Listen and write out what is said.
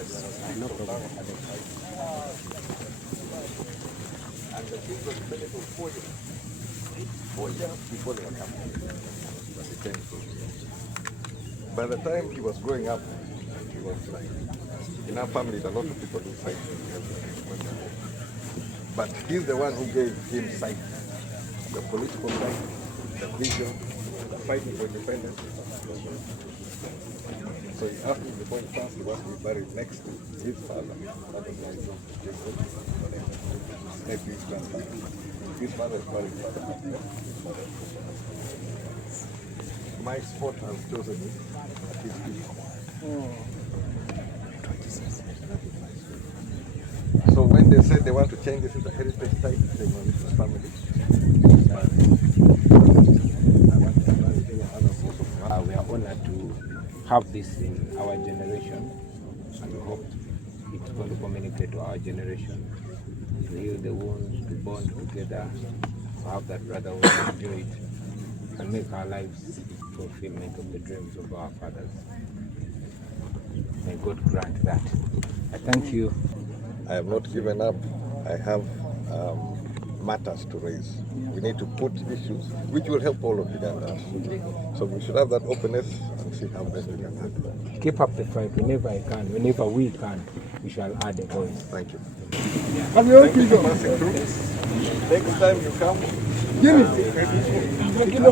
No problem. And the kids were spending for 4 years before they were coming. But they came through. By the time he was growing up, he was like, in our family, a lot of people do sight. But he's the one who gave him sight, the political sight, the vision, the fighting for independence. So he asked me before he passed, he wants to be buried next to his father. That was my nephew's grandfather. His father is buried by the father. My spot has chosen me at his feet. So when they said they want to change this into a heritage site, they want it to the family. We are honored to have this in our generation, and we hope it's going to communicate to our generation, to heal the wounds, to bond together, to have that brotherhood, enjoy it, and make our lives fulfillment of the dreams of our fathers. May God grant that. I thank you. I have not given up. I have matters to raise. We need to put issues which will help all of Ugandans. So we should have that openness and see how best we can handle it. Keep up the fight whenever I can, whenever we can, we shall add a voice. Thank you. Have you Thank you for passing through. Next time you come,